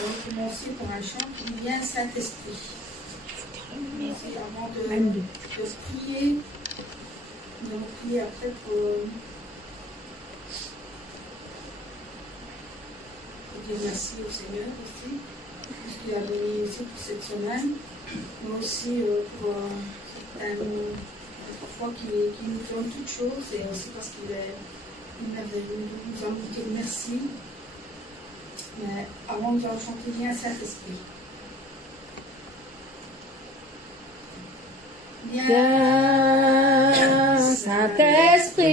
On va commencer par un chant qui vient Saint-Esprit. Avant de prier, nous allons prier après pour dire merci au Seigneur aussi, pour ce qu'il a donné aussi pour cette semaine, mais aussi pour parfois qu'il nous donne toutes choses, et aussi parce qu'il est merveilleux. Nous allons dire merci. Mais avant, nous allons chanter bien Saint-Esprit. Viens, Saint-Esprit,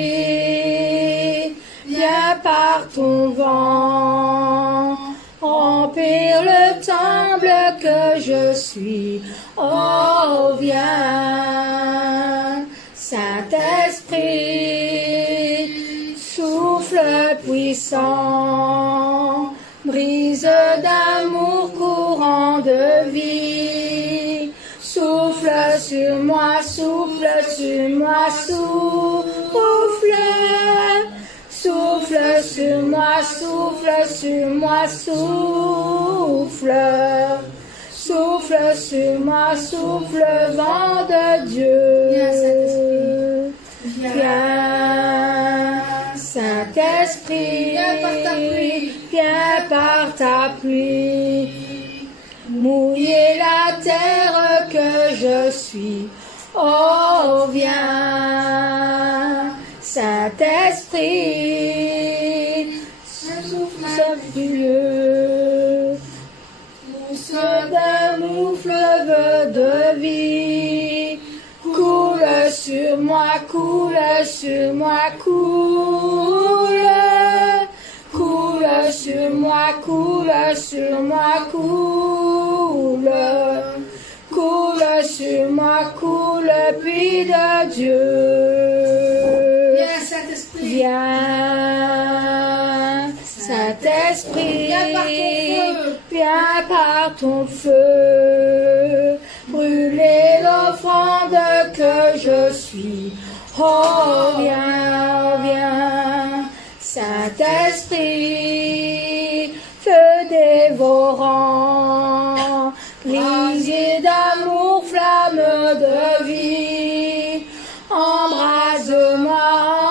viens par ton vent, remplir le temple que je suis. Oh, viens, Saint-Esprit, souffle puissant, brise d'amour, courant de vie. Souffle sur moi, souffle sur moi, souffle. Souffle sur moi, souffle sur moi, souffle. Souffle sur moi, souffle, vent de Dieu. Viens, Saint-Esprit, viens par ta pluie, mouiller la terre que je suis. Oh, viens, Saint-Esprit, souffle furieux, pousse d'amour, fleuve de vie, coule sur moi, coule sur moi, coule. Coule sur moi, coule sur moi, coule. Coule sur moi, coule, puis de Dieu. Viens, Saint-Esprit. Viens, Saint-Esprit. Viens par ton feu. Viens par ton feu. Brûler l'offrande que je suis. Oh, viens, viens. Saint-Esprit, feu dévorant, brasier d'amour, flamme de vie, embrase-moi,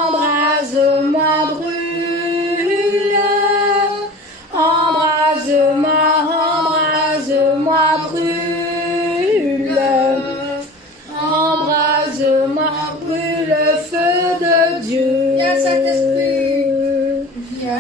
embrase-moi, brûle, embrase-moi, embrase-moi, brûle, embrase-moi, brûle, feu de Dieu. Viens, Saint-Esprit.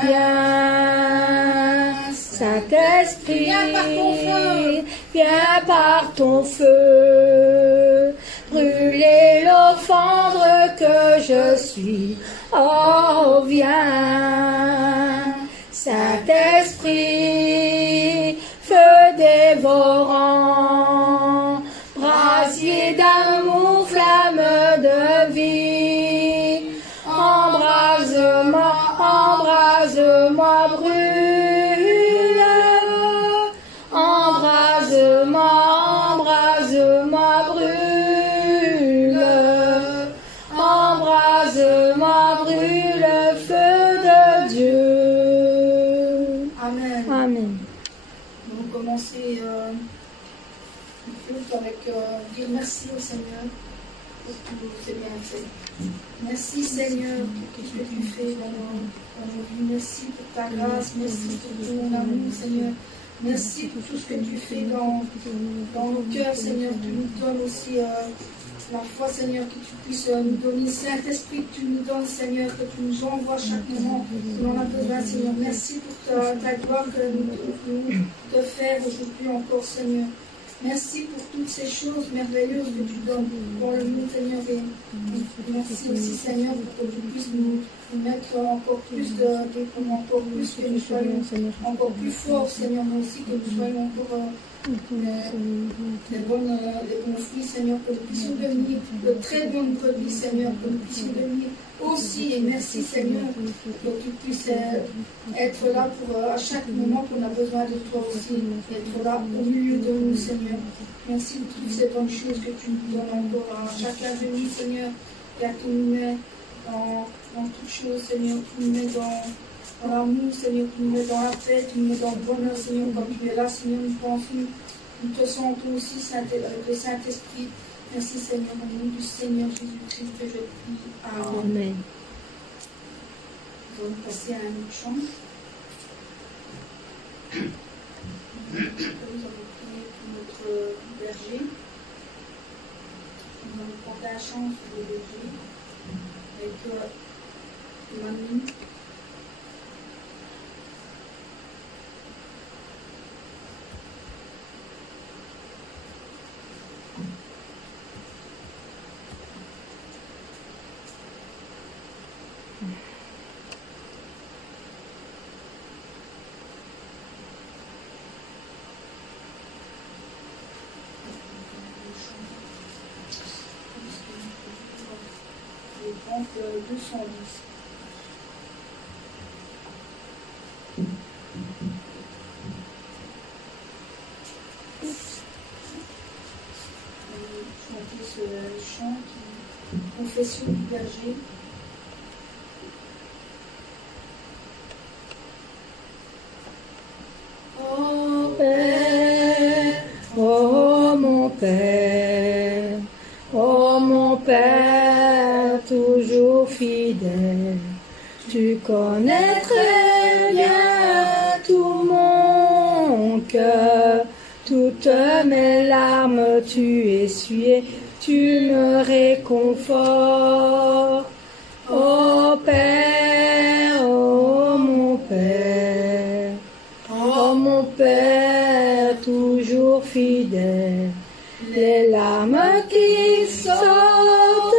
Viens, Saint-Esprit, viens par ton feu. Viens par ton feu, brûler l'offrande que je suis. Oh, viens, Saint-Esprit, feu dévorant, brasier d'amour, flamme de vie, embrase-moi, embrase-moi, brûle, embrase-moi, embrase-moi, brûle, embrase-moi, brûle, feu de Dieu. Amen. Amen. Nous allons commencer le culte avec dire merci au Seigneur pour tout ses bienfaits. Merci Seigneur pour tout ce que tu fais dans nos vies. Merci pour ta grâce, merci pour ton amour Seigneur. Merci pour tout ce que tu fais dans nos cœurs Seigneur. Tu nous donnes aussi la foi Seigneur, que tu puisses nous donner Saint-Esprit, que tu nous donnes Seigneur, que tu nous envoies chaque moment que l'on a besoin Seigneur. Merci pour ta gloire que nous pouvons te faire aujourd'hui encore Seigneur. Merci pour toutes ces choses merveilleuses que tu donnes pour le monde, Seigneur. Et merci aussi, Seigneur, pour que tu puisses nous mettre encore plus encore plus, que nous soyons encore plus forts, Seigneur, mais aussi que nous soyons encore les bons fruits, Seigneur, que nous puissions devenir de très bonnes brebis, Seigneur, que nous puissions devenir aussi, et merci, Seigneur, que tu puisses être là pour à chaque moment qu'on a besoin de toi aussi, être là au milieu de nous, Seigneur. Merci pour toutes ces bonnes choses que tu nous donnes encore à chacun de nous, Seigneur, car tu nous mets dans toutes choses, Seigneur, tu nous mets dans l'amour, Seigneur, tu nous mets dans la paix, tu nous mets dans le bonheur, Seigneur, quand tu es là, Seigneur, nous pensons, nous te sentons aussi avec le Saint-Esprit. Merci, Seigneur, au nom du Seigneur Jésus-Christ que je prie. Amen. Nous allons passer à un autre chant. Nous allons prier pour notre berger. Nous allons prendre la chance de le berger avec Mamie. Donc 210. Chanter ce chant qui confession du berger. Oh Père, oh mon Père, oh mon Père, toujours fidèle, tu connais très bien tout mon cœur, toutes mes larmes tu essuyais, tu me réconfortes. Oh Père, oh mon Père, oh mon Père, toujours fidèle, les larmes qui sortent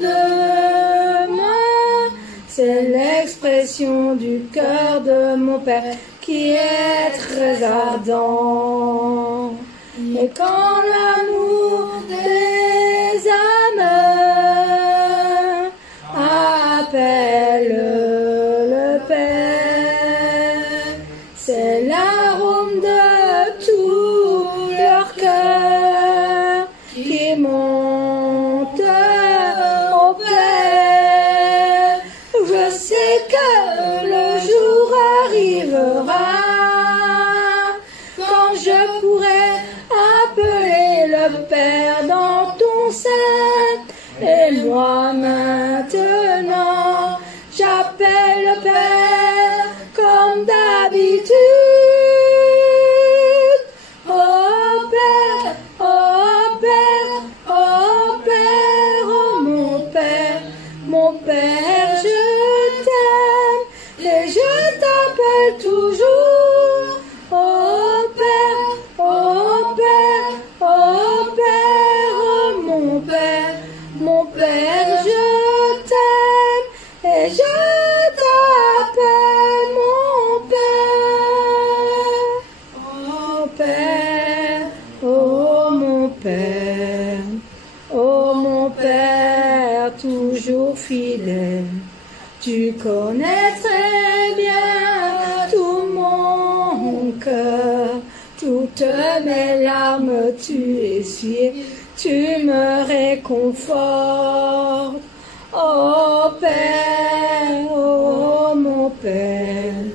de moi, c'est l'expression du cœur de mon Père qui est très ardent. Et quand l'amour des âmes appelle le Père, c'est l'arôme de tout leur cœur qui monte au Père. Je sais que le jour arrivera quand je pourrai appeler le Père dans ton sein. Et moi maintenant, j'appelle le Père comme d'habitude. Oh Père, oh Père, oh Père, oh mon Père, je t'aime et je t'appelle toujours. Oh Père, oh Père, oh Père, oh mon Père, je t'aime et je t'appelle mon Père. Oh Père, oh mon Père, oh mon Père, toujours fidèle, tu connais très bien tout mon cœur, toutes mes larmes tu essuyes, tu me réconfortes. Oh Père, oh mon Père,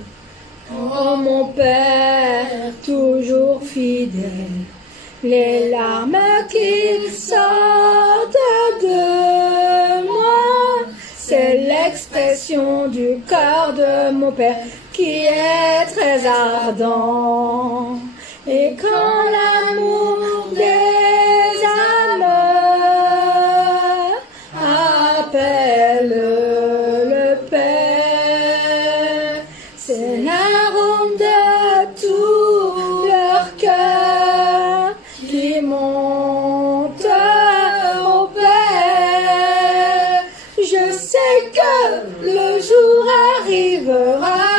oh mon Père, toujours fidèle, les larmes qui sortent de moi, c'est l'expression du cœur de mon Père qui est très ardent. Et quand l'amour des âmes appelle le Père, c'est l'arôme de tout leur cœur qui monte au Père. Je sais que le jour arrivera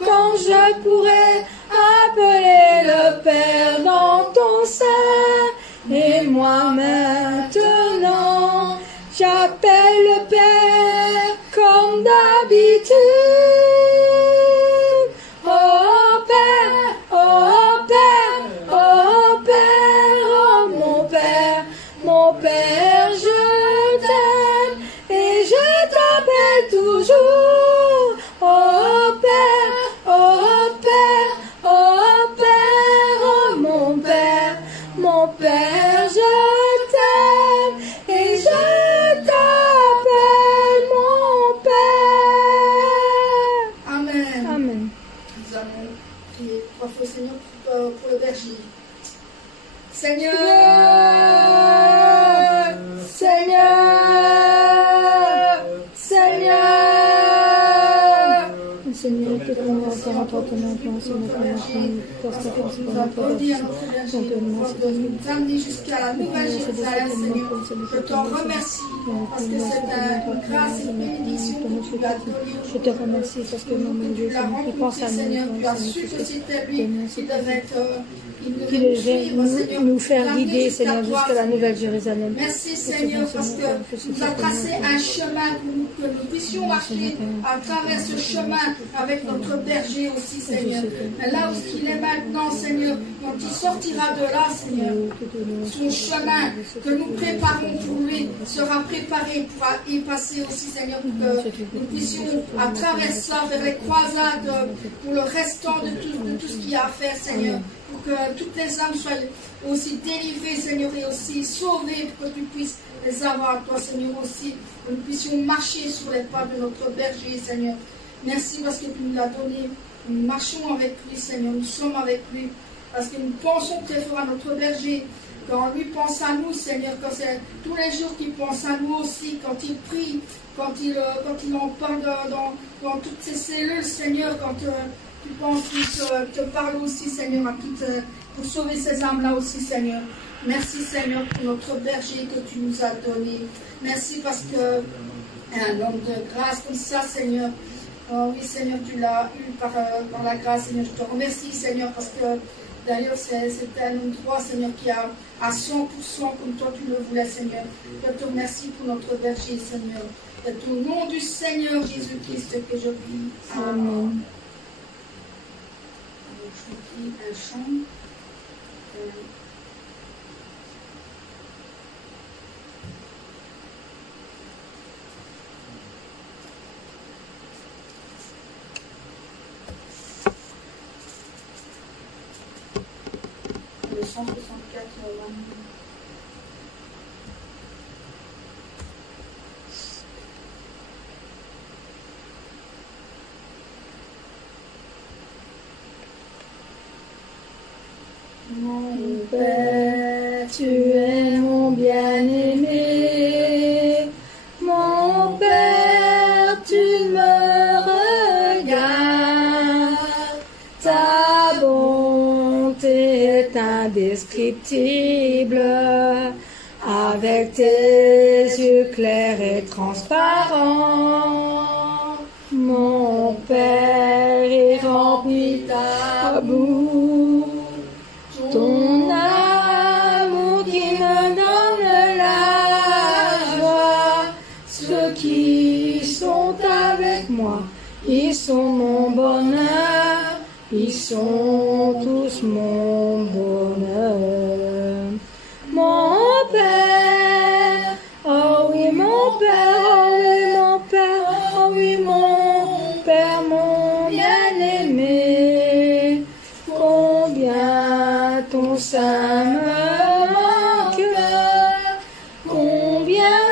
quand je pourrai appeler le Père dans ton sein. Et moi maintenant, j'appelle le Père comme d'habitude. Oh Père, oh Père, oh Père, oh mon Père, je t'aime et je t'appelle toujours. Oh Seigneur, que ton encore à toi ton enfant, c'est notre enfant, parce que ton nous as donné à notre berger, de nous amener jusqu'à la nouvelle Jérusalem, Seigneur. Je t'en remercie parce que c'est une grâce et une bénédiction que tu as donnée. Je te remercie parce que mon Dieu, tu penses à nous, Seigneur. Tu as su que c'était lui qui devait nous faire guider, Seigneur, jusqu'à la nouvelle Jérusalem. Merci, Seigneur, parce que tu nous as tracé un chemin pour que nous puissions marcher à travers ce chemin avec notre berger aussi, Seigneur. Mais là où il est maintenant, Seigneur, quand il sortira de là, Seigneur, son chemin que nous préparons pour lui sera préparé pour y passer aussi, Seigneur, pour que nous puissions à travers cela faire les croisades pour le restant de tout ce qu'il y a à faire, Seigneur. Pour que toutes les âmes soient aussi délivrées, Seigneur, et aussi sauvées, pour que tu puisses les avoir, toi, Seigneur, aussi, que nous puissions marcher sur les pas de notre berger, Seigneur. Merci parce que tu nous l'as donné. Nous marchons avec lui, Seigneur, nous sommes avec lui, parce que nous pensons très fort à notre berger. Quand lui pense à nous, Seigneur, quand c'est tous les jours qu'il pense à nous aussi, quand il prie, quand il en parle dans toutes ses cellules, Seigneur, quand tu penses qu'il te parle aussi, Seigneur, pour sauver ces âmes-là aussi, Seigneur. Merci, Seigneur, pour notre berger que tu nous as donné. Merci parce que un homme de grâce comme ça, Seigneur. Oh oui, Seigneur, tu l'as eu par la grâce, Seigneur. Je te remercie, Seigneur, parce que d'ailleurs, c'était un homme droit, Seigneur, qui a à 100% comme toi tu le voulais, Seigneur. Je te remercie pour notre berger, Seigneur. C'est au nom du Seigneur Jésus-Christ que je prie. Amen. Je vous prie un chant. Le 164. Mon Père, tu es mon bien-aimé. Mon Père, tu me regardes. Ta bonté est indescriptible. Avec tes yeux clairs et transparents. Mon Père est rempli à bout. Ton amour qui me donne la joie, ceux qui sont avec moi, ils sont mon bonheur, ils sont tous mon bonheur. Mon Père, oh oui mon Père, oh oui mon Père, oh oui mon Père, mon bien-aimé, combien ton sein me manque, combien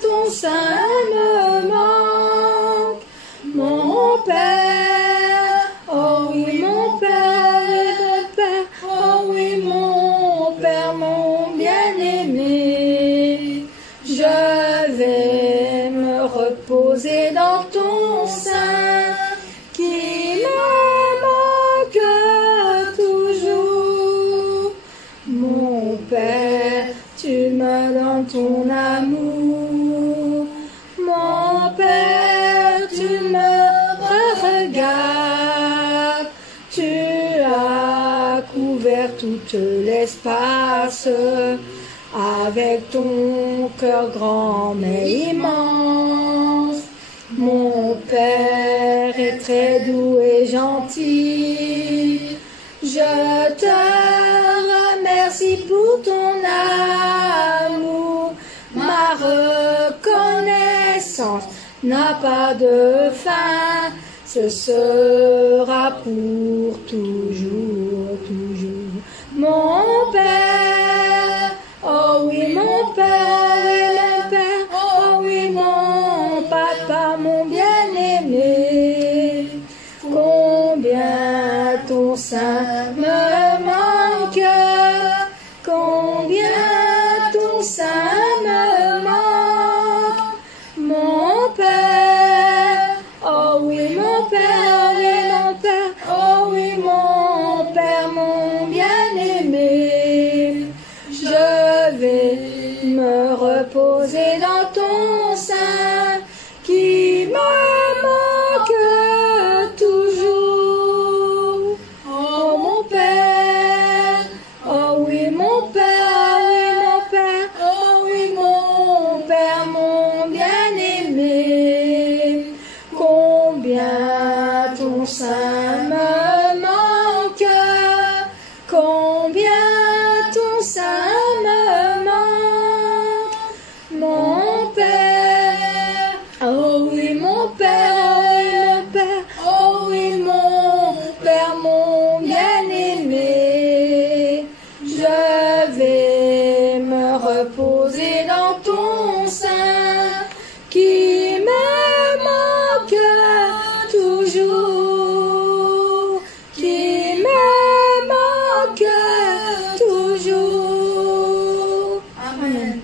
ton sein me manque, mon Père, oh oui mon Père, oh oui mon Père, mon bien-aimé, je vais me reposer dans ton sein, qui me manque toujours. Mon Père, tu me donnes ton amour. Mon Père, tu me regardes. Tu as couvert tout l'espace avec ton cœur grand mais immense. Mon Père est très doux et gentil. Je te remercie pour ton amour. Ma reconnaissance n'a pas de fin. Ce sera pour toujours, toujours. Mon Père, oh oui mon Père, oh oui mon Papa, mon bien-aimé, combien ton sein me manque, combien ton sein me manque, mon Père, oh oui mon Père, Combien ton sein me manque, combien ton sein me manque, mon Père, oh oui mon Père, oh oui mon Père, mon bien-aimé, je vais me reposer dans ton sein, qui me manque toujours, qui me manque toujours. Amen.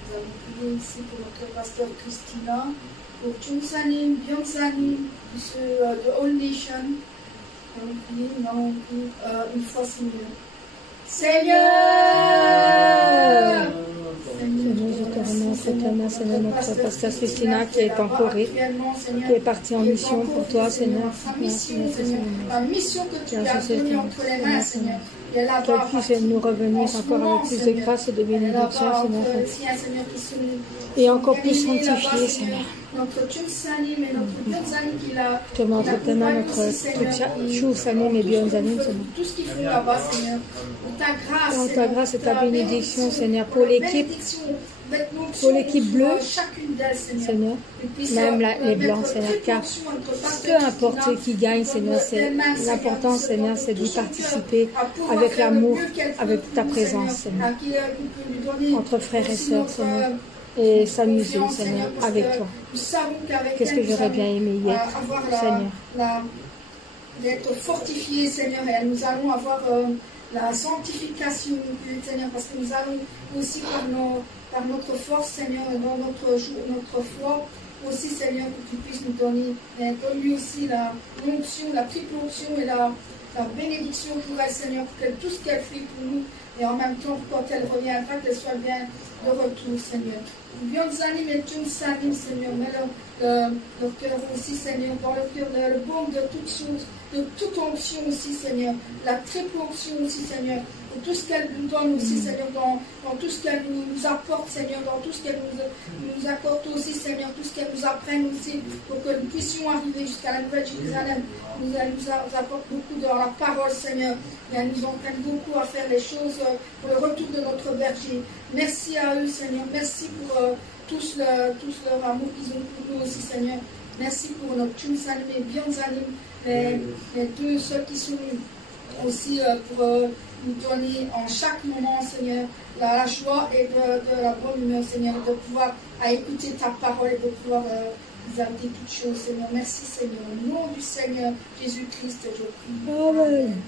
Nous allons prier ici pour notre pasteur Christina, pour Chunsanim, Byongsanim, de All Nation. Nous allons prier, nous allons prier une fois Seigneur. Seigneur! Seigneur, je te remercie tellement, Seigneur, notre pasteur Christina qui est en Corée, qui est parti en mission pour toi, Seigneur. Merci, Seigneur. La mission que tu as donnée entre les mains, Seigneur. Qu'elle puisse nous revenir encore avec plus de grâce et de bénédiction, Seigneur. Et encore plus sanctifié, Seigneur. Notre Chunsanim et notre Byongsanim qu'il a. Je te montre tellement notre Chunsanim et Byongsanim, Seigneur. Tout ce qu'ils font là-bas, Seigneur. Pour ta grâce, Pour ta grâce et ta bénédiction, Seigneur. Pour l'équipe bleue, Seigneur, même les blancs, Seigneur, car peu importe qui gagne, Seigneur, l'important, Seigneur, c'est d'y participer avec l'amour, avec ta présence, Seigneur, entre frères et sœurs, Seigneur, et s'amuser, Seigneur, avec toi. Qu'est-ce que j'aurais bien aimé y être, Seigneur. D'être fortifiés, Seigneur, et nous allons avoir la sanctification, Seigneur, parce que nous allons aussi par notre force, Seigneur, dans notre foi, aussi, Seigneur, que tu puisses nous donner, donne-lui aussi l'onction, la triple onction et la bénédiction pour elle, Seigneur, pour que tout ce qu'elle fait pour nous, et en même temps, quand elle reviendra, qu'elle soit bien de retour, Seigneur. Byongsanim et Chunsanim, Seigneur, mets leur cœur aussi, Seigneur, dans le cœur, le baume de toutes choses, de toute onction aussi, Seigneur, la triple onction aussi, Seigneur, et tout ce qu'elle nous donne aussi, Seigneur, dans tout ce qu'elle nous apporte, Seigneur, dans tout ce qu'elle nous accorde aussi, Seigneur, tout ce qu'elle nous apprenne aussi, pour que nous puissions arriver jusqu'à la Nouvelle Jérusalem. Elle nous apporte beaucoup dans la parole, Seigneur, et elle nous entraîne beaucoup à faire les choses pour le retour de notre berger. Merci à eux, Seigneur, merci pour tous leur amour qu'ils ont pour nous aussi, Seigneur. Merci pour notre Chunsanim et Byongsanim, les deux, ceux qui sont aussi pour nous donner en chaque moment, Seigneur, la joie et de la bonne humeur, Seigneur, de pouvoir écouter ta parole et de pouvoir exalter toutes choses, Seigneur. Merci, Seigneur. Au nom du Seigneur Jésus-Christ, je prie. Amen.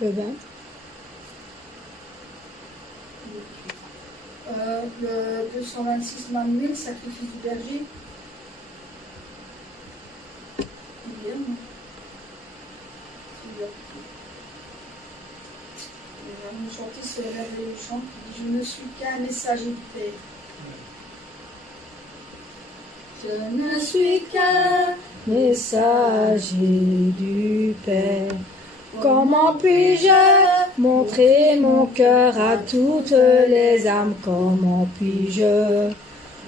Le 20. Le 226 Manuel, sacrifice du berger. Bien. Nous allons chanter ce merveilleux chant qui dit: je ne suis qu'un messager du Père. Je ne suis qu'un messager du Père. Comment puis-je montrer mon cœur à toutes les âmes? Comment puis-je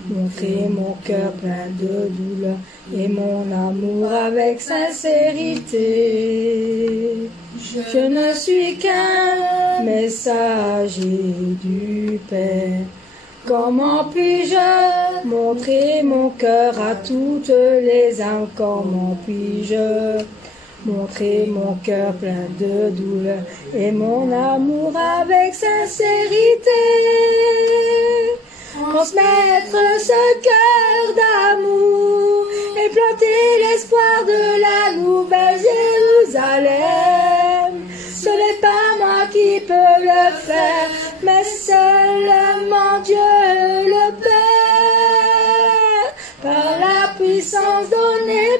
montrer mon cœur plein de douleur et mon amour avec sincérité? Je ne suis qu'un messager du Père. Comment puis-je montrer mon cœur à toutes les âmes? Comment puis-je montrer mon cœur plein de douleur et mon amour avec sincérité? Transmettre ce cœur d'amour et planter l'espoir de la nouvelle Jérusalem. Ce n'est pas moi qui peux le faire, mais seulement Dieu le Père. Par la puissance donnée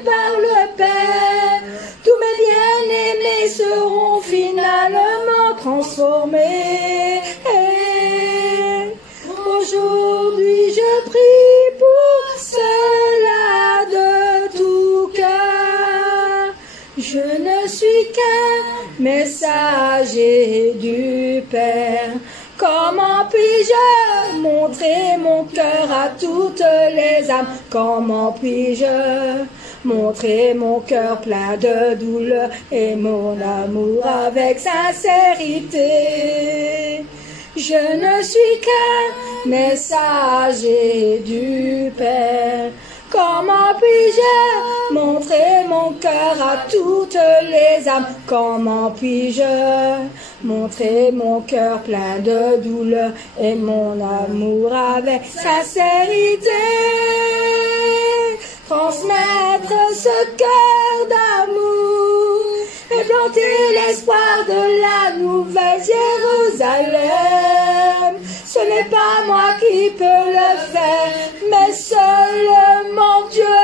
messager du Père. Comment puis-je montrer mon cœur à toutes les âmes? Comment puis-je montrer mon cœur plein de douleur et mon amour avec sincérité? Je ne suis qu'un messager du Père. Comment puis-je montrer mon cœur à toutes les âmes? Comment puis-je montrer mon cœur plein de douleur et mon amour avec sincérité? Transmettre ce cœur d'amour et planter l'espoir de la nouvelle Jérusalem. Ce n'est pas moi qui peux le faire, mais seulement Dieu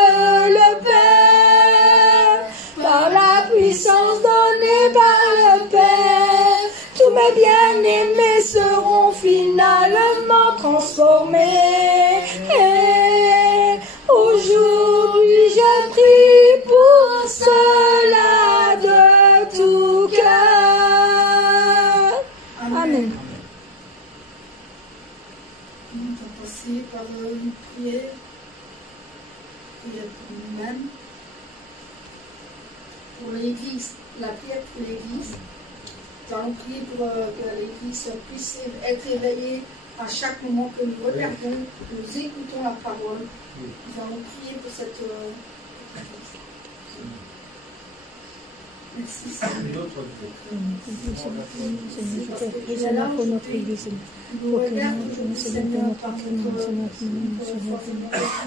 le Père. Par la puissance donnée par le Père, tous mes bien-aimés seront finalement transformés. Et aujourd'hui je prie pour cela de tout cœur. Amen. On va passer par une prière pour nous-mêmes, pour l'Église, la prière pour l'Église. Nous allons prier pour que l'Église puisse être éveillée à chaque moment que nous regardons, que nous écoutons la parole. Nous allons prier pour cette Église. Merci Seigneur. Seigneur, pour notre Église.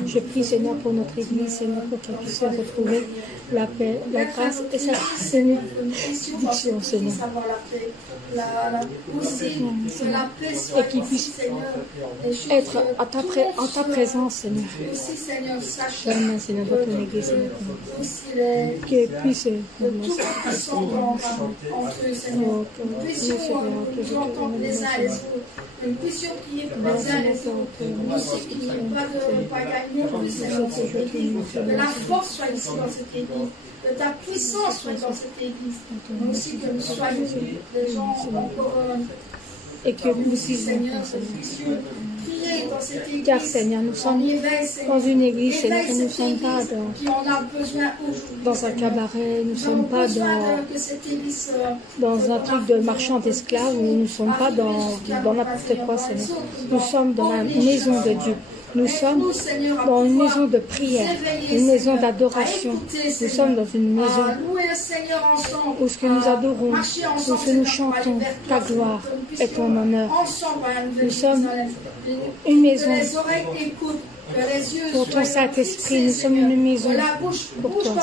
Je prie, Seigneur, pour notre Église, Seigneur, pour qu'elle puisse retrouver la paix, la grâce et sa bénédiction, Seigneur. Et qu'il puisse être en ta présence, Seigneur. Amen, Seigneur, de ton Église, Seigneur. Qu'elle puisse entre eux, Seigneur. Nous puissions entendre les uns les autres. Nous puissions prier pour les uns les autres. Nous aussi qui n'avons pas de pagaille non plus, Seigneur, dans cette Église. Que la force soit ici dans cette Église. Que ta puissance soit dans cette Église. Mais aussi que nous soyons des gens encore et que nous aussi, Seigneur, puissions prier dans cette Église. Car Seigneur, nous sommes dans une église, Seigneur, nous ne sommes pas dans un cabaret, nous ne sommes pas dans un truc de marchand d'esclaves, nous ne sommes pas dans n'importe quoi, Seigneur. Nous sommes dans la maison de Dieu. Nous sommes dans une maison de prière, une maison d'adoration. Nous sommes dans une maison où ce que nous adorons, où ce que nous chantons, ta gloire et ton honneur. Nous sommes une maison pour ton Saint-Esprit. Nous sommes une maison pour toi.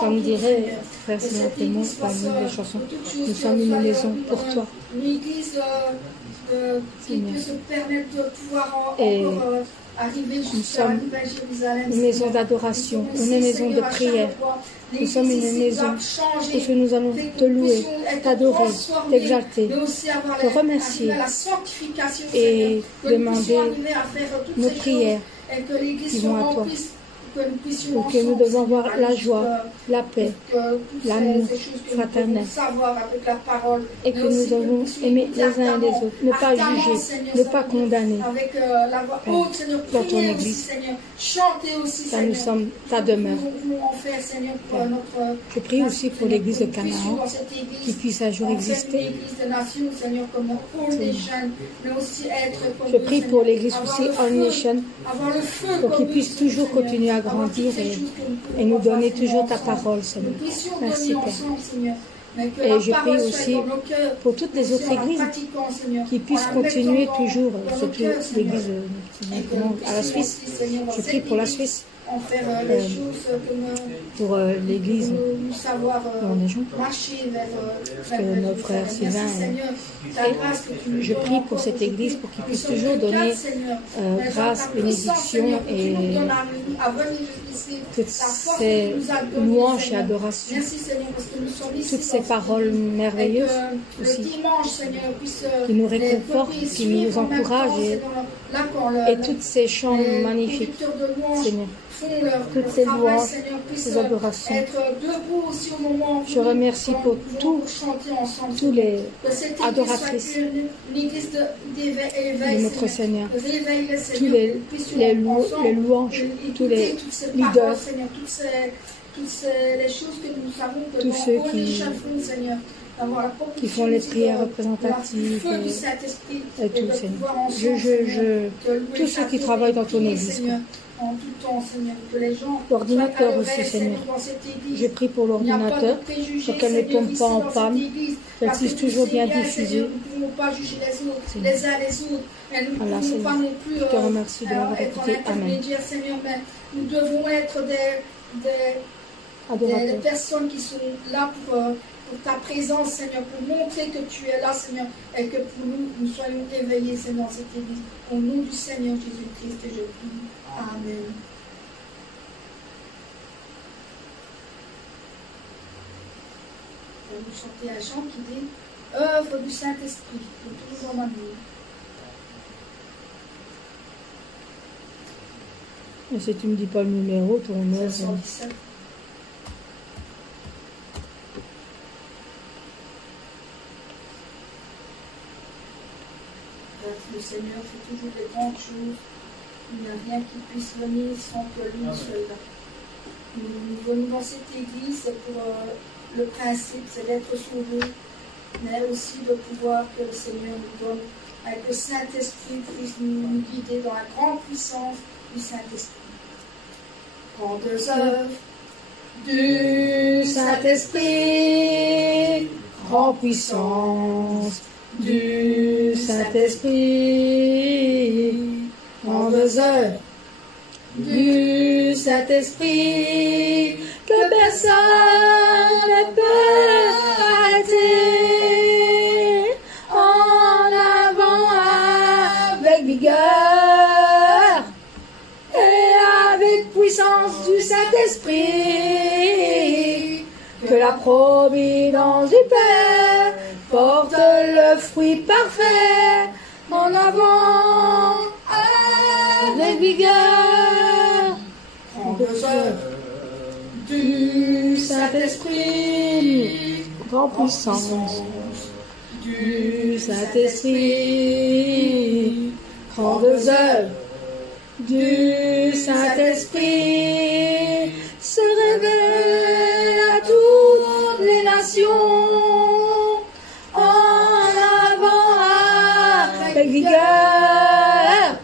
Comme dirait Frère Seigneur Clément parmi les chansons, nous sommes une maison pour toi. Qui peut se permettre de pouvoir encore arriver jusqu'à Jérusalem. Une maison d'adoration, une maison de prière. Nous sommes une maison où nous allons te louer, t'adorer, t'exalter, te remercier et demander nos prières qui vont à toi. Pour que nous devons avoir la joie, la paix, l'amour fraternel. Et que nous devons aimer les uns et les autres, ne pas juger, ne pas condamner. Dans ton Église, car nous sommes ta demeure. Je prie aussi pour l'Église de Canaan, qui puisse un jour exister. Je prie pour l'Église aussi All Nation, pour qu'il puisse toujours continuer à grandir et nous donner toujours ta parole, Seigneur. Merci, Père. Et je prie aussi pour toutes les autres églises qui puissent continuer toujours, surtout l'église à la Suisse. Je prie pour la Suisse. Pour l'église parce que notre frère Sylvain je prie pour cette église pour qu'il puisse toujours donner grâce, bénédiction et toutes ces louanges et adorations, toutes ces paroles merveilleuses aussi qui nous réconfortent, qui nous encouragent et toutes ces chants magnifiques, Seigneur. Toutes ces louanges, ces adorations. Je remercie pour tous les adoratrices de notre Seigneur, tous les louanges, tous les leaders, tous ceux qui font les prières représentatives et tout, Seigneur. Tous ceux qui travaillent dans ton église. En tout temps, Seigneur, que les gens l'ordinateur aussi, Seigneur. Je prie pour l'ordinateur, pour qu'elle ne tombe pas en panne, qu'elle puisse toujours bien diffuser. Nous ne pouvons pas juger les autres, les uns les autres. Et nous ne pouvons pas non plus je te remercie de l'avoir écouté. Amen. Seigneur, mais nous devons être des personnes qui sont là pour ta présence, Seigneur, pour montrer que tu es là, Seigneur, et que pour nous soyons éveillés, Seigneur, dans cette église. Au nom du Seigneur Jésus-Christ, je prie. Amen. On va nous chanter un chant qui dit œuvre du Saint-Esprit, toujours dans ma vie. Et si tu ne me dis pas le numéro, ton œuvre. 717. Le Seigneur fait toujours des grandes choses. Il n'y a rien qui puisse venir sans que lui soit là. Nous venons dans cette église, c'est pour le principe, c'est d'être sauvé, mais aussi de pouvoir que le Seigneur nous donne, avec le Saint-Esprit puisse nous guider dans la grande puissance du Saint-Esprit. Grandes œuvres du Saint-Esprit, grande puissance du Saint-Esprit, grandes œuvres du Saint-Esprit, que personne ne peut arrêter, en avant avec vigueur et avec puissance du Saint-Esprit, que la providence du Père porte le fruit parfait, en avant avec vigueur, grandes œuvres du Saint-Esprit, grande puissance du Saint-Esprit, grandes œuvres du Saint-Esprit, se révèle à toutes les nations, en avant avec vigueur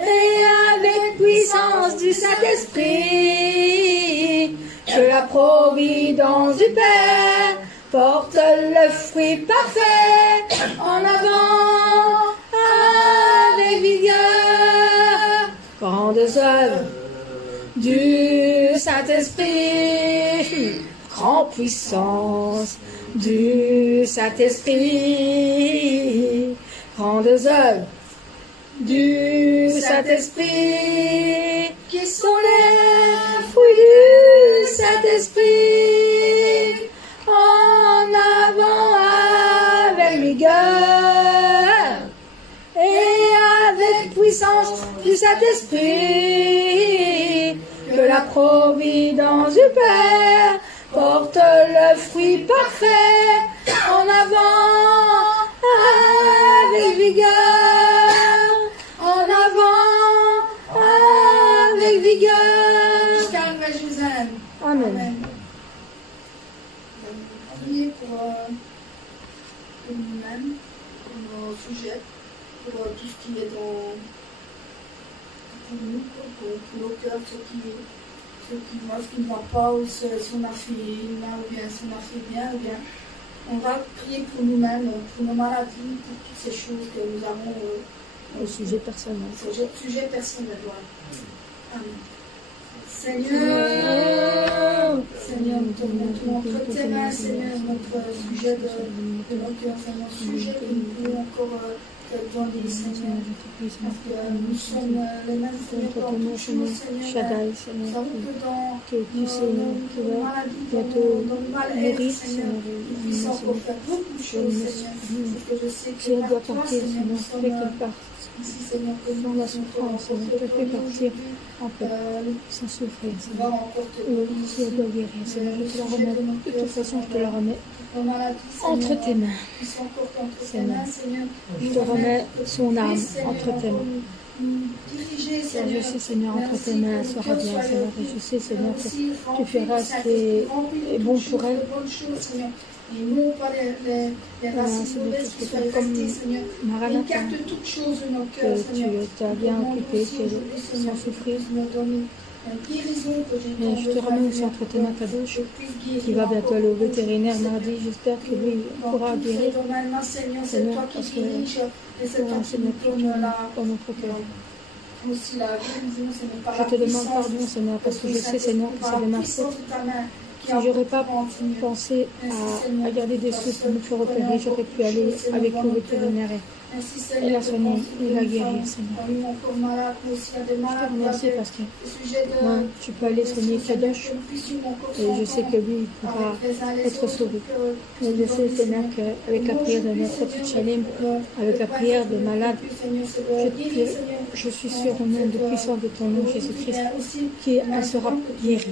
et avec puissance du Saint-Esprit, que la providence du Père porte le fruit parfait, en avant avec vigueur, grandes œuvres du Saint-Esprit, grande puissance du Saint-Esprit, grandes œuvres du Saint-Esprit, qui sont les fruits du Saint-Esprit, en avant avec vigueur et avec puissance du Saint-Esprit, que la providence du Père porte le fruit parfait, en avant avec vigueur, en avant avec vigueur. Jusqu'à Jérusalem. Amen. Amen. On va prier pour nous-mêmes, pour nos sujets, pour tout ce qui est pour nous, pour nos cœurs, ce qui ne va pas, ou si on a fait mal, ou bien si on a fait bien, ou bien. On va prier pour nous-mêmes, pour nos maladies, pour toutes ces choses que nous avons au sujet personnel. Sujet personnel, voilà. Amen. Seigneur, nous te mettons entre tes mains, Seigneur, notre sujet de nos cœurs, Seigneur, sujet que nous pouvons encore te donner, Seigneur, parce que nous sommes les mêmes, Seigneur, dans toutes choses, Seigneur. Nous savons que dans nos maladies, dans nos mal-être, Seigneur, nous puissions encore faire beaucoup de choses, Seigneur, parce que je sais que par toi, Seigneur, nous sommes Ici, Seigneur, que dans la souffrance, Seigneur, te fais partir en paix, sans souffrir, Seigneur. Et si elle doit guérir, Seigneur, je te la remets. De toute façon, je te la remets entre tes mains. Seigneur, je te remets son âme entre tes mains. Je sais, Seigneur, entre tes mains, elle sera bien, Seigneur. Et je sais, Seigneur, que tu feras ce qui est bon pour elle. Et non pas les racines mauvaises qui soient éradiquées, Seigneur. Écarte toutes choses de nos cœurs, Seigneur. Tu t'as bien occupé, sans souffrir. Et je te remets aussi entre tes mains ta douche, qui va bientôt aller au vétérinaire mardi. J'espère que lui pourra guérir. Seigneur, parce que pour enseigner dans notre cœur. Je te demande pardon, Seigneur, parce que je sais, Seigneur, que c'est de ma faute. Si je n'aurais pas pensé à garder des sous pour me faire opérer, j'aurais pu aller avec le vétérinaire et la soigner et la guérir, Seigneur. Je te remercie parce que moi, tu peux aller soigner Kadosh et je sais que lui pourra être sauvé. Mais je sais, Seigneur, qu'avec la prière de notre petite Shalem, avec la prière des malades, je suis sûre au nom de puissance de ton nom, Jésus-Christ, qu'elle sera guérie.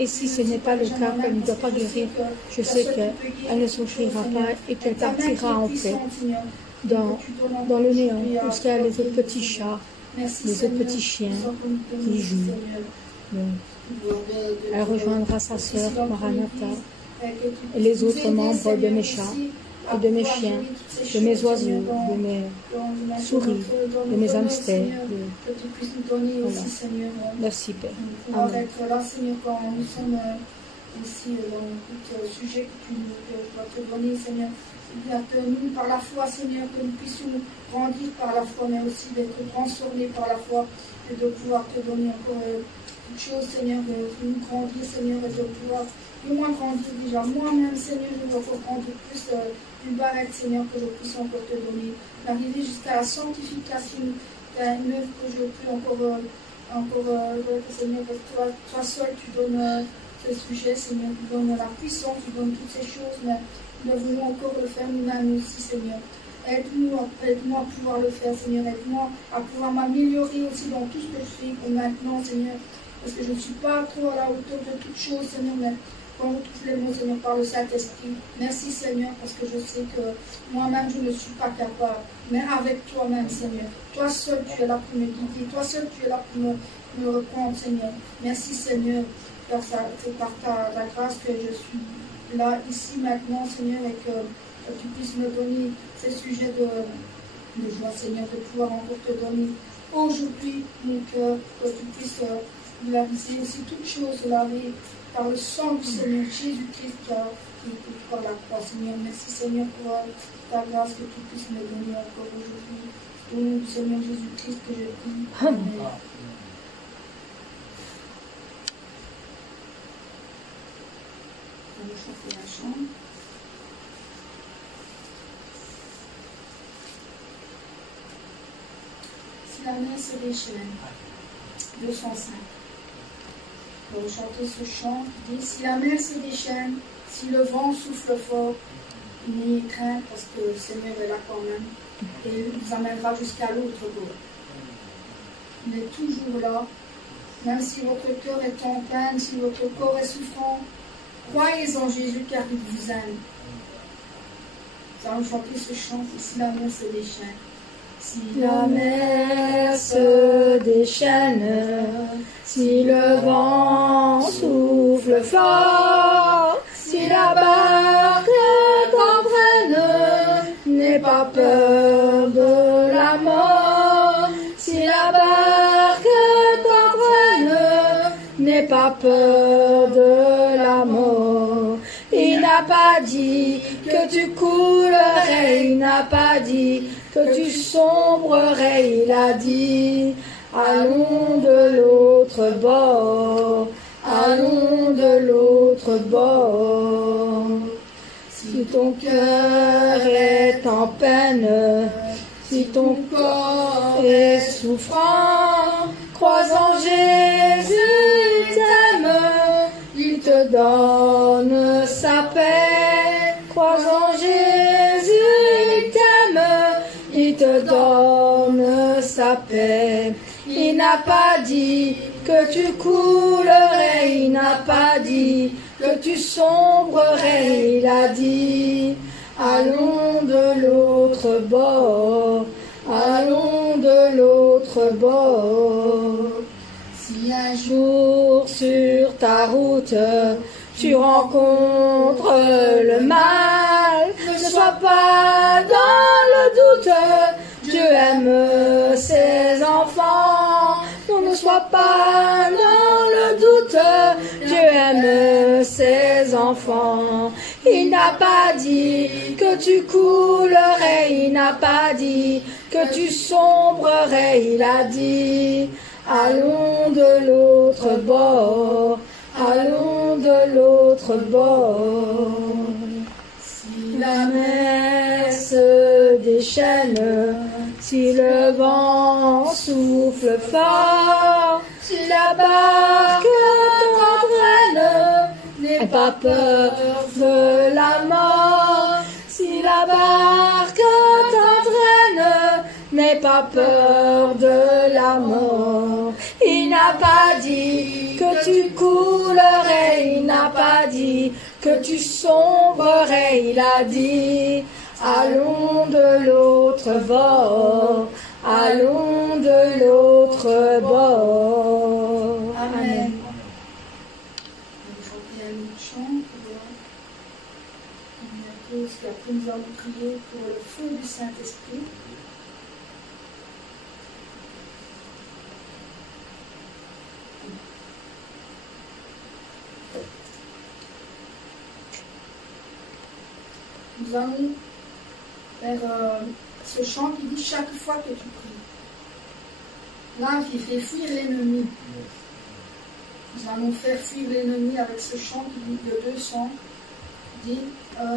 Et si ce n'est pas le cas, qu'elle ne doit pas guérir, je sais qu'elle ne souffrira pas et qu'elle partira en paix dans le néant, où il y a les autres petits chats, les autres petits chiens qui jouent. Elle rejoindra sa sœur Maranatha et les autres membres de mes chats et de mes chiens, de mes oiseaux, de mes souris, de mes hamsters. Voilà. Merci, Père. Amen. Ici, dans tout sujet que tu dois te donner, Seigneur. Nous, par la foi, Seigneur, que nous puissions grandir par la foi, mais aussi d'être transformés par la foi et de pouvoir te donner encore toutes choses, Seigneur, de nous grandir, Seigneur, et de pouvoir moins grandir déjà. Moi-même, Seigneur, je veux encore grandir plus une barrette, Seigneur, que je puisse encore te donner. D'arriver jusqu'à la sanctification, une œuvre que je peux encore Seigneur, que toi seul, tu donnes ce sujet, Seigneur, tu donnes la puissance, tu donnes toutes ces choses, mais nous voulons encore le faire nous-mêmes aussi, Seigneur. Aide-moi à pouvoir le faire, Seigneur. Aide-moi à pouvoir m'améliorer aussi dans tout ce que je fais pour maintenant, Seigneur. Parce que je ne suis pas trop à la hauteur de toutes choses, Seigneur, mais quand je trouve les mots, Seigneur, par le Saint-Esprit. Merci, Seigneur, parce que je sais que moi-même, je ne suis pas capable. Mais avec toi-même, Seigneur. Toi seul, tu es là pour me guider. Toi seul, tu es là pour me reprendre, Seigneur. Merci, Seigneur. C'est par ta grâce que je suis là, ici, maintenant, Seigneur, et que tu puisses me donner ces sujets de joie, Seigneur, de pouvoir encore te donner aujourd'hui mon cœur, que tu puisses laver aussi toutes choses lavées par le sang du Seigneur Jésus-Christ qui est par la croix, Seigneur. Merci, Seigneur, pour ta grâce que tu puisses me donner encore aujourd'hui. Au nom du Seigneur Jésus-Christ que je prie. Amen. On va chauffer la chambre. Si la mer se déchaîne, 205. Pour chanter ce chant qui dit: si la mer se déchaîne, si le vent souffle fort, n'ayez crainte parce que le Seigneur est là quand même et il vous amènera jusqu'à l'autre bord. Il est toujours là, même si votre cœur est en peine, si votre corps est souffrant. Croyez en Jésus car il vous aime. Nous allons chanter ce chant si la mer se déchaîne. Si la mer se déchaîne, si le vent souffle fort, si la barque t'entraîne, n'aie pas peur de la mort. Si la barque t'entraîne, n'aie pas peur de la mort. Il n'a pas dit que tu coulerais, il n'a pas dit que tu sombrerais, il a dit: allons de l'autre bord, allons de l'autre bord. Si ton cœur est en peine, si ton corps est souffrant, crois en Jésus, il t'aime, il te donne sa paix. Crois en Jésus, il t'aime, il ta paix. Il n'a pas dit que tu coulerais, il n'a pas dit que tu sombrerais, il a dit allons de l'autre bord, allons de l'autre bord. Si un jour sur ta route tu rencontres le mal, ne sois pas dans le doute, Dieu aime ses enfants. Ne sois pas dans le doute, Dieu aime ses enfants. Il n'a pas dit que tu coulerais, il n'a pas dit que tu sombrerais, il a dit allons de l'autre bord, allons de l'autre bord. Si la mer se déchaîne, si le vent souffle fort, si la barque t'entraîne, n'aie pas peur de la mort. Si la barque t'entraîne, n'aie pas peur de la mort. Il n'a pas dit que tu coulerais, il n'a pas dit que tu sombrerais, il a dit allons de l'autre bord, allons de l'autre bord. Amen. Aujourd'hui, un autre chant puis après nous allons prier pour le feu du Saint-Esprit. Nous allons faire ce chant qui dit chaque fois que tu pries. Là, qui fait fuir l'ennemi. Nous allons faire fuir l'ennemi avec ce chant qui dit de 200. Qui dit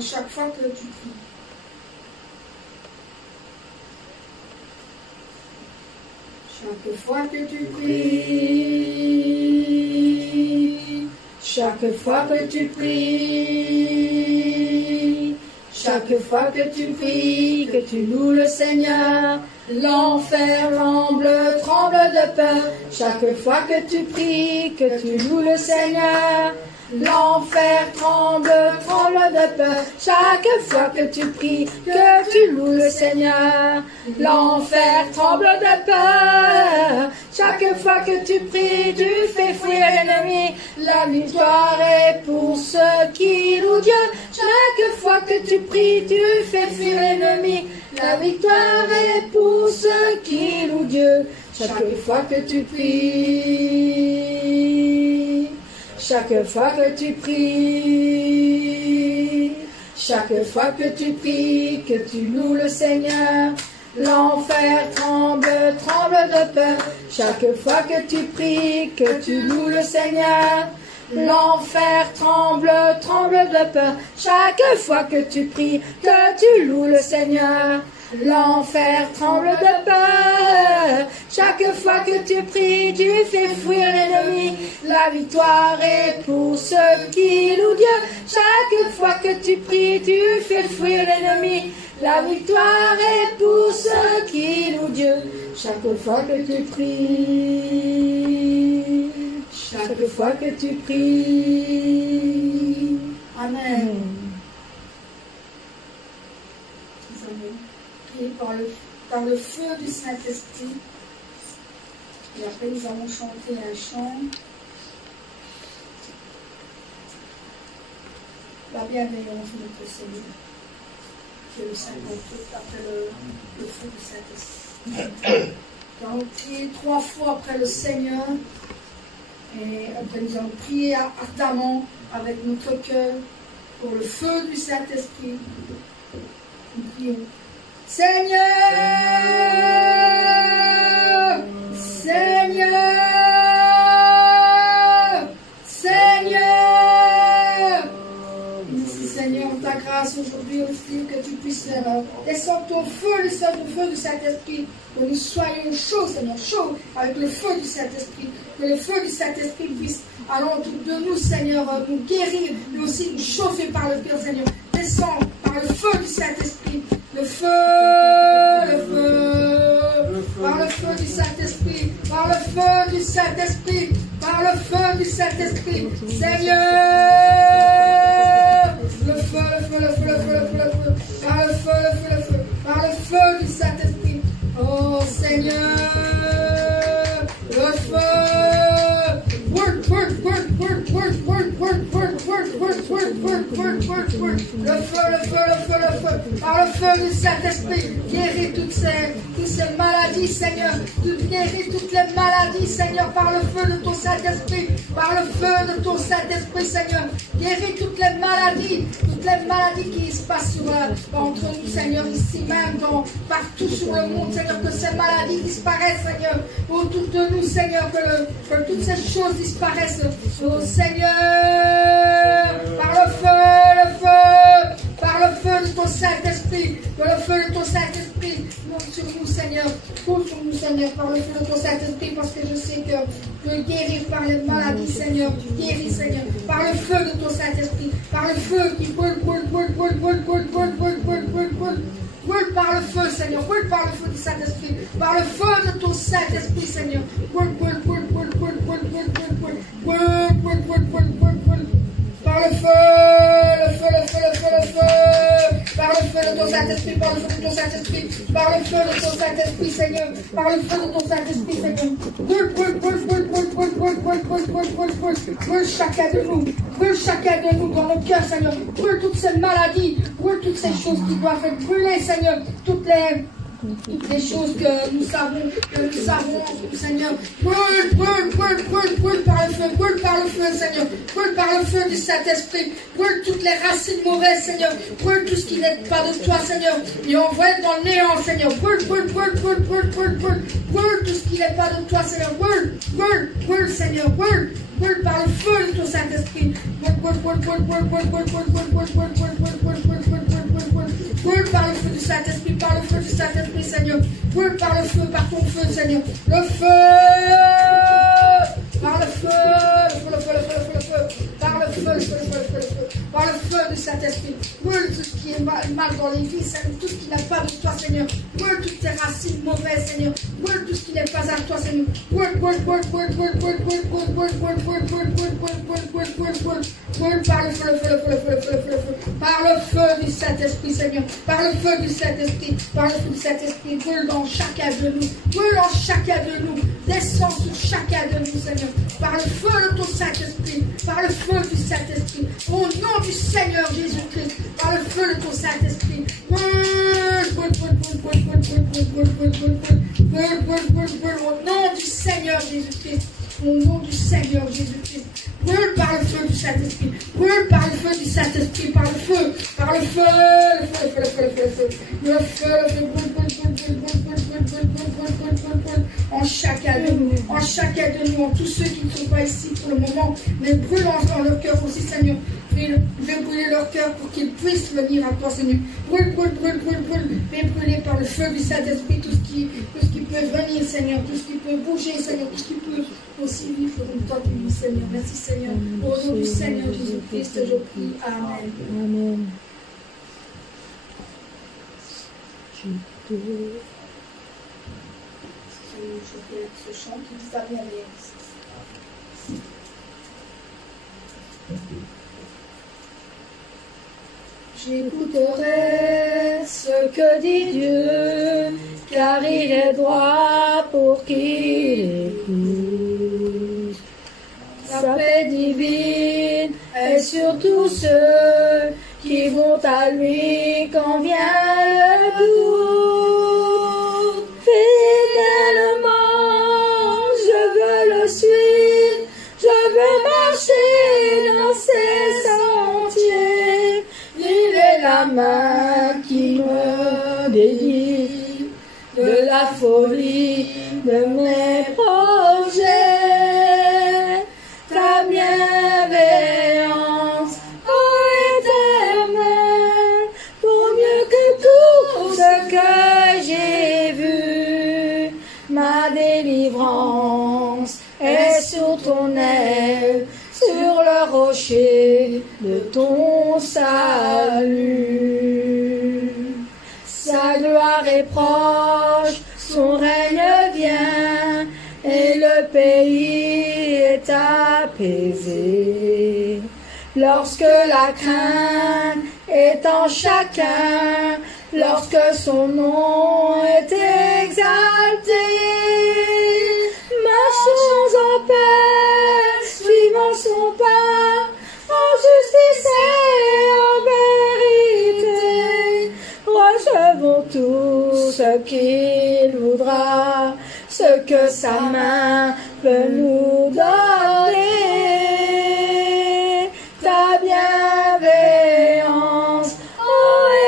chaque fois que tu pries. Chaque fois que tu pries, chaque fois que tu pries, chaque fois que tu pries, que tu loues le Seigneur, l'enfer tremble de peur. Chaque fois que tu pries, que tu loues le Seigneur, l'enfer tremble de peur. Chaque fois que tu pries, que tu loues le Seigneur, l'enfer tremble de peur. Chaque fois que tu pries, tu fais fuir l'ennemi. La victoire est pour ceux qui louent Dieu. Chaque fois que tu pries, tu fais fuir l'ennemi. La victoire est pour ceux qui louent Dieu. Chaque fois que tu pries, chaque fois que tu pries, chaque fois que tu pries, que tu loues le Seigneur, l'enfer tremble de peur. Chaque fois que tu pries, que tu loues le Seigneur, l'enfer tremble de peur. Chaque fois que tu pries, que tu loues le Seigneur, l'enfer tremble de peur. Chaque fois que tu pries, tu fais fuir l'ennemi. La victoire est pour ceux qui louent Dieu. Chaque fois que tu pries, tu fais fuir l'ennemi. La victoire est pour ceux qui louent Dieu. Chaque fois que tu pries, chaque fois que tu pries. Amen. Nous allons prier par le feu du Saint-Esprit. Et après, nous allons chanter un chant. La bienveillance de notre Seigneur. Qui est le 58 après le feu du Saint-Esprit. Nous allons prier 3 fois après le Seigneur. Et après, nous allons prier ardemment avec notre cœur pour le feu du Saint-Esprit. Nous prions. Seigneur, Seigneur, Seigneur. Merci Seigneur, ta grâce aujourd'hui aussi, que tu puisses descendre ton feu du Saint-Esprit, que nous soyons chauds, Seigneur, chauds avec le feu du Saint-Esprit, que le feu du Saint-Esprit puisse aller autour de nous, Seigneur, nous guérir, mais aussi nous chauffer par le cœur, Seigneur. Descends par le feu du Saint-Esprit, le feu, le feu, le feu. par le feu du Saint-Esprit, par le feu du Saint-Esprit, par le feu du Saint-Esprit. Seigneur, le feu, le feu, le feu, le feu, le feu, le feu, par le feu, le feu, le feu, par le feu du Saint-Esprit. Oh Seigneur, le feu, work, work, work, work, work, work, work, work, work, work, work, work, work, work, work, le feu, le feu, le feu, le feu, par le feu du Saint-Esprit, guéris toutes ces maladies, Seigneur, guéris toutes les maladies, Seigneur, par le feu de ton Saint-Esprit, par le feu de ton Saint-Esprit, Seigneur, guéris toutes les maladies qui se passent entre nous, Seigneur, ici même, partout sur le monde, Seigneur, que ces maladies disparaissent, Seigneur, autour de nous, Seigneur, que toutes ces choses disparaissent, oh Seigneur, par le feu, par le feu de ton Saint-Esprit, que le feu de ton Saint-Esprit monte sur nous, Seigneur, monte sur nous, Seigneur, par le feu de ton Saint-Esprit, parce que je sais que guérir par les maladies, Seigneur, tu guéris, Seigneur, par le feu de ton Saint-Esprit, par le feu qui brûle, brûle par le feu, Seigneur, brûle par le feu du Saint-Esprit, par le feu de ton Saint-Esprit, Seigneur, brûle, par le feu, par le feu de ton Saint-Esprit, par le feu de ton Saint-Esprit, par le feu de ton Saint-Esprit, Seigneur, par le feu de ton Saint-Esprit, Seigneur, brûle chacun de nous dans nos cœurs, Seigneur, brûle toutes ces maladies, brûle toutes ces choses qui doivent être brûlées, Seigneur, toutes les choses que nous savons, Seigneur, brûle par le feu, Seigneur, brûle par le feu du Saint-Esprit, brûle toutes les racines mauvaises, Seigneur, brûle tout ce qui n'est pas de toi, Seigneur, et envoie dans le néant, Seigneur, brûle tout ce qui n'est pas de toi, Seigneur, brûle, Seigneur, brûle par le feu de ton Saint-Esprit, brûle par le feu du Saint-Esprit, par le feu du Saint-Esprit, Seigneur, brûle par le feu, par ton feu, Seigneur, le feu, par le feu, par le feu du Saint-Esprit, brûle tout ce qui est mal dans les vies, Seigneur, tout ce qui n'est pas de toi, Seigneur, brûle toutes tes racines mauvaises, Seigneur, brûle tout ce qui n'est pas à toi, Seigneur, brûle par le feu, par le feu du Saint-Esprit, Seigneur, par le feu du Saint-Esprit, par le feu du Saint-Esprit, brûle dans chacun de nous, descends sur chacun de nous, Seigneur, par le feu de ton Saint-Esprit, par le feu du Saint-Esprit, au nom du Seigneur Jésus-Christ, par le feu de ton Saint-Esprit, au nom du Seigneur Jésus-Christ, au nom du Seigneur Jésus-Christ, brûle par le feu du Saint-Esprit, brûle par le feu du Saint-Esprit, par le feu, en chacun de nous, en tous ceux qui ne sont pas ici pour le moment, mais brûle en leur cœur aussi, Seigneur. Fais brûler leur cœur pour qu'ils puissent venir à toi, Seigneur. Brûle. Fais brûler par le feu du Saint-Esprit tout ce qui peut venir, Seigneur, tout ce qui peut bouger, Seigneur, tout ce qui peut aussi vivre comme toi tu vis, Seigneur. Merci, Seigneur. Au nom du Seigneur Jésus-Christ, je prie. Amen. Amen. Je fais ce chant qui va bien aller. J'écouterai ce que dit Dieu, car il est droit pour qu'il écoute. Sa paix divine est sur tous ceux qui vont à lui quand vient le doute. Fidèlement, je veux le suivre, je veux marcher dans ses sentiers. Il est la main qui me délie de la folie de mes projets. Ta bienveillance, ô Éternel, pour mieux que tout ce que j'ai vu. Ma délivrance est sur ton aile, sur le rocher de ton salut. Sa gloire est proche, son règne pays est apaisé, lorsque la crainte est en chacun, lorsque son nom est exalté. Marchons en paix, suivons son pas, en justice et en vérité. Recevons tout ce qu'il voudra, ce que sa main peut nous donner. Ta bienveillance, ô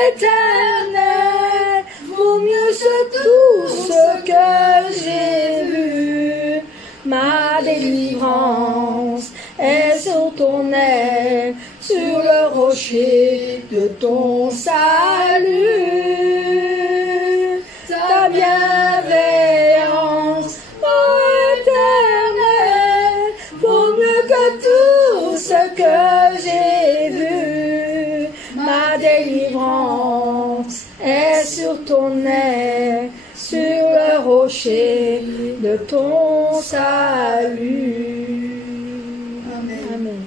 Éternel, vaut mieux que tout ce que j'ai vu. Ma délivrance est sur ton aile, sur le rocher de ton salut. Ta bienveillance, ô Éternel, vaut mieux que tout ce que j'ai vu. Ma délivrance est sur ton aile, sur le rocher de ton salut. Amen. Amen.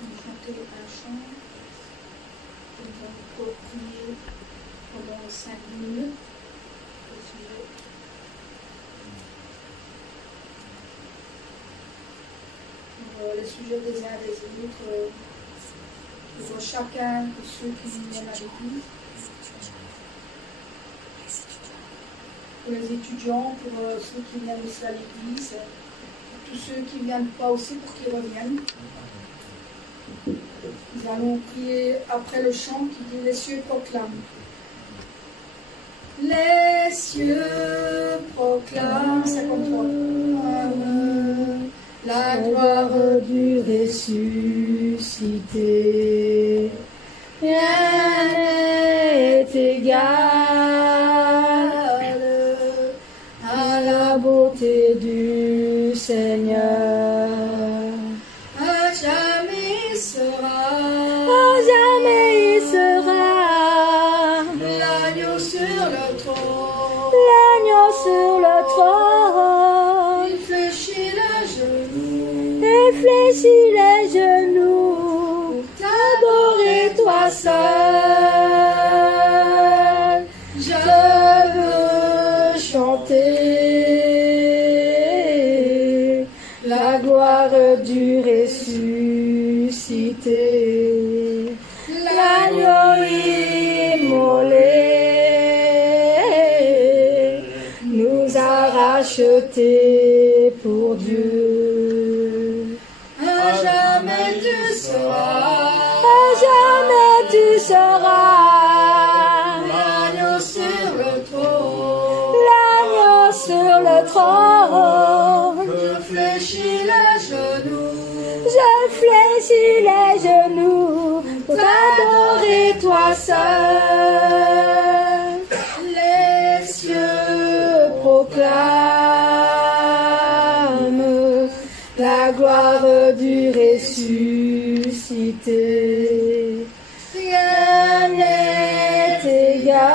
On va chanter un chant. On va encore prier pendant 5 minutes. Les sujets des uns des autres, pour chacun de ceux qui viennent à l'église, pour les étudiants, pour ceux qui viennent aussi à l'église, pour tous ceux qui ne viennent pas aussi pour qu'ils reviennent. Nous allons prier après le chant qui dit « Les cieux proclament ». Les cieux proclament, 53. La gloire du ressuscité, rien n'est égal à la beauté du Seigneur. À jamais il sera, l'agneau sur le trône, il fléchit les genoux, t'adorer toi seul. Je veux chanter la gloire du ressuscité, l'agneau immolé nous a rachetés pour Dieu. Tu seras l'agneau sur le trône, je fléchis les genoux pour t'adorer toi seul. Les cieux proclament la gloire du ressuscité. Rien n'est égal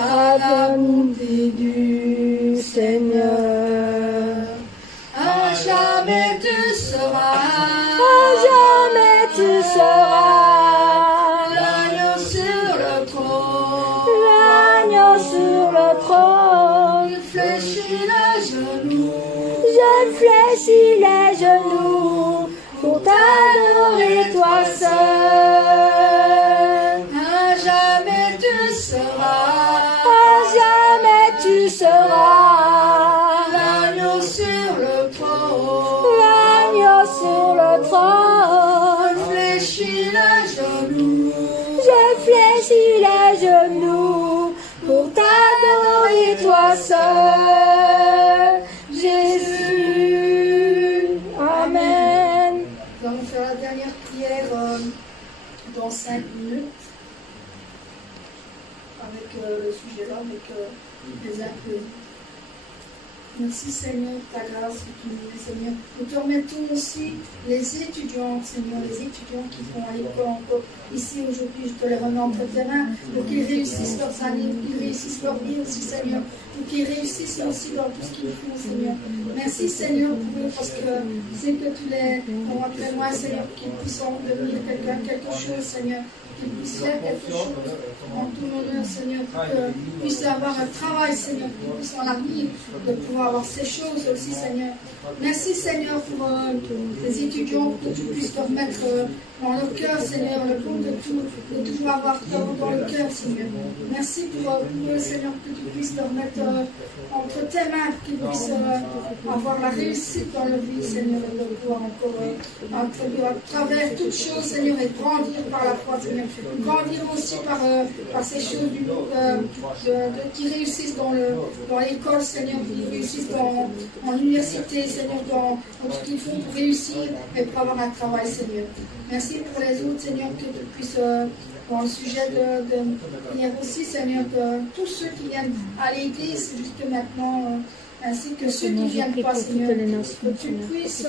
à la bonté du Seigneur. À jamais tu seras, l'agneau sur le trône, je fléchis les genoux pour t'adorer toi seul. À jamais tu seras, l'agneau sur le trône, je fléchis les genoux pour t'adorer toi seul. Jésus, Amen. Nous allons faire la dernière prière dans 5 minutes avec le sujet là, avec les inconnus. Merci Seigneur, ta grâce que tu nous donnes, Seigneur. Nous te remettons aussi les étudiants, Seigneur, les étudiants qui vont à l'école encore ici aujourd'hui. Je te les remets entre tes mains pour qu'ils réussissent leurs années, pour qu'ils réussissent leur vie aussi, Seigneur. Pour qu'ils réussissent aussi dans tout ce qu'ils font, Seigneur. Merci Seigneur pour eux parce que c'est que tu les ont après moi, Seigneur, qu'ils puissent devenir quelque chose, Seigneur. Qu'ils puissent faire quelque chose en ton honneur, Seigneur, pour qu'ils puissent avoir un travail, Seigneur, qu'ils puissent en l'avenir de pouvoir avoir ces choses aussi, Seigneur. Merci, Seigneur, pour les étudiants, que tu puisses leur mettre dans leur cœur, Seigneur, le bon de tout, de toujours avoir dans le cœur, Seigneur. Merci pour eux, Seigneur, que tu puisses leur mettre entre tes mains, qu'ils puissent avoir la réussite dans leur vie, Seigneur, et de pouvoir encore, à travers toutes choses, Seigneur, et grandir par la foi, Seigneur. Grandir aussi par ces choses du monde, qui réussissent dans l'école, Seigneur, qui réussissent en l'université, Seigneur, dans tout ce qu'ils font pour réussir et pour avoir un travail, Seigneur. Merci pour les autres, Seigneur, que tu puisses, dans le sujet de prière aussi, Seigneur, que tous ceux qui viennent à l'église jusque maintenant, ainsi que ceux qui viennent pas, Seigneur, que tu puisses se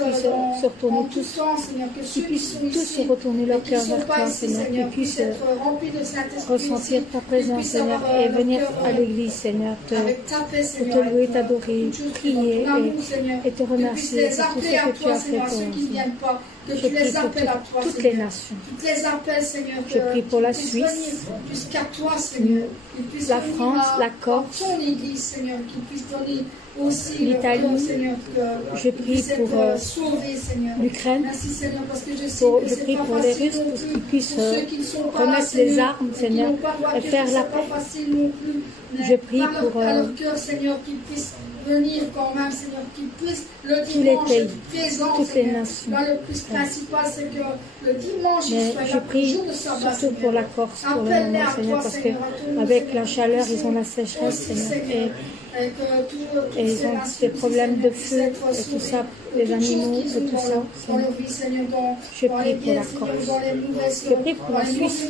retourner tout temps, Seigneur, que ceux qui sont ici, retourner leur cœur vers toi, Seigneur, qu'ils puissent ressentir ta présence, Seigneur, et venir à l'église, Seigneur, pour te louer, t'adorer, prier et te remercier pour tout ce que tu as fait pour nous. Je prie pour toutes les nations. Je prie pour la Suisse, la France, la Corse, l'Italie. Je prie pour l'Ukraine. Je prie pour les Russes pour qu'ils puissent remettre les armes, Seigneur, et faire la paix. Je prie pour venir quand même, Seigneur, qu'ils puissent le tous les pays, toutes les nations. Là, le plus principal, c'est que le dimanche, je prie surtout pour la Corse, pour le moment, Seigneur, parce qu'avec la chaleur, ils ont la sécheresse, Seigneur, et ils ont des problèmes de feu et tout ça, les animaux et tout ça. Je prie pour la Corse. Je prie pour la Suisse,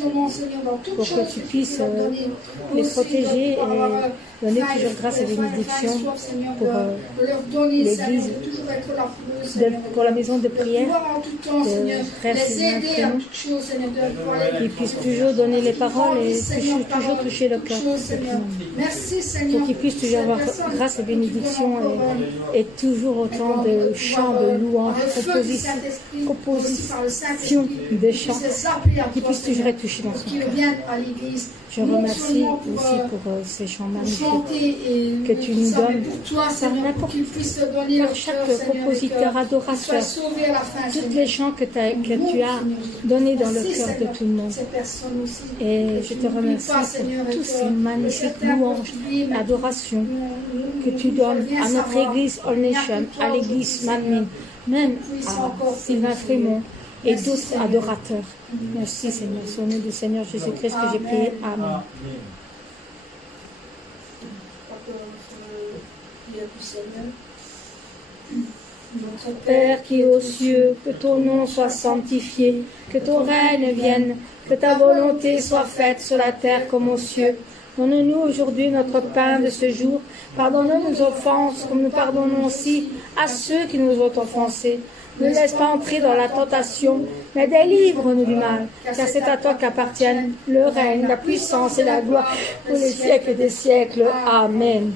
pour que tu puisses les protéger et donner toujours grâce et bénédiction pour l'Église, pour la maison de prière, de frères et qu'ils puissent toujours donner les paroles et toujours toucher le cœur. Pour qu'ils puissent toujours avoir grâce et bénédiction et toujours autant de chants, de louanges, compositions de chants qui puissent toujours être touchés dans son cœur. Je remercie aussi pour ces chants magnifiques que tu nous donnes par chaque compositeur, adorateur, tous les chants que tu as donnés dans le cœur de tout le monde. Et je te remercie pour tous ces magnifiques louanges, adorations que tu donnes à notre église All Nation, à l'église Magmine, même à Sylvain Frémont et d'autres adorateurs. Merci Seigneur, c'est au nom du Seigneur Jésus-Christ que j'ai prié. Amen. Notre Père qui es aux cieux, que ton nom soit sanctifié, que ton règne vienne, que ta volonté soit faite sur la terre comme aux cieux. Donne-nous aujourd'hui notre pain de ce jour. Pardonne-nous nos offenses, comme nous pardonnons aussi à ceux qui nous ont offensés. Ne laisse pas entrer dans la tentation, mais délivre-nous du mal. Car c'est à toi qu'appartiennent le règne, la puissance et la gloire pour les siècles des siècles. Amen.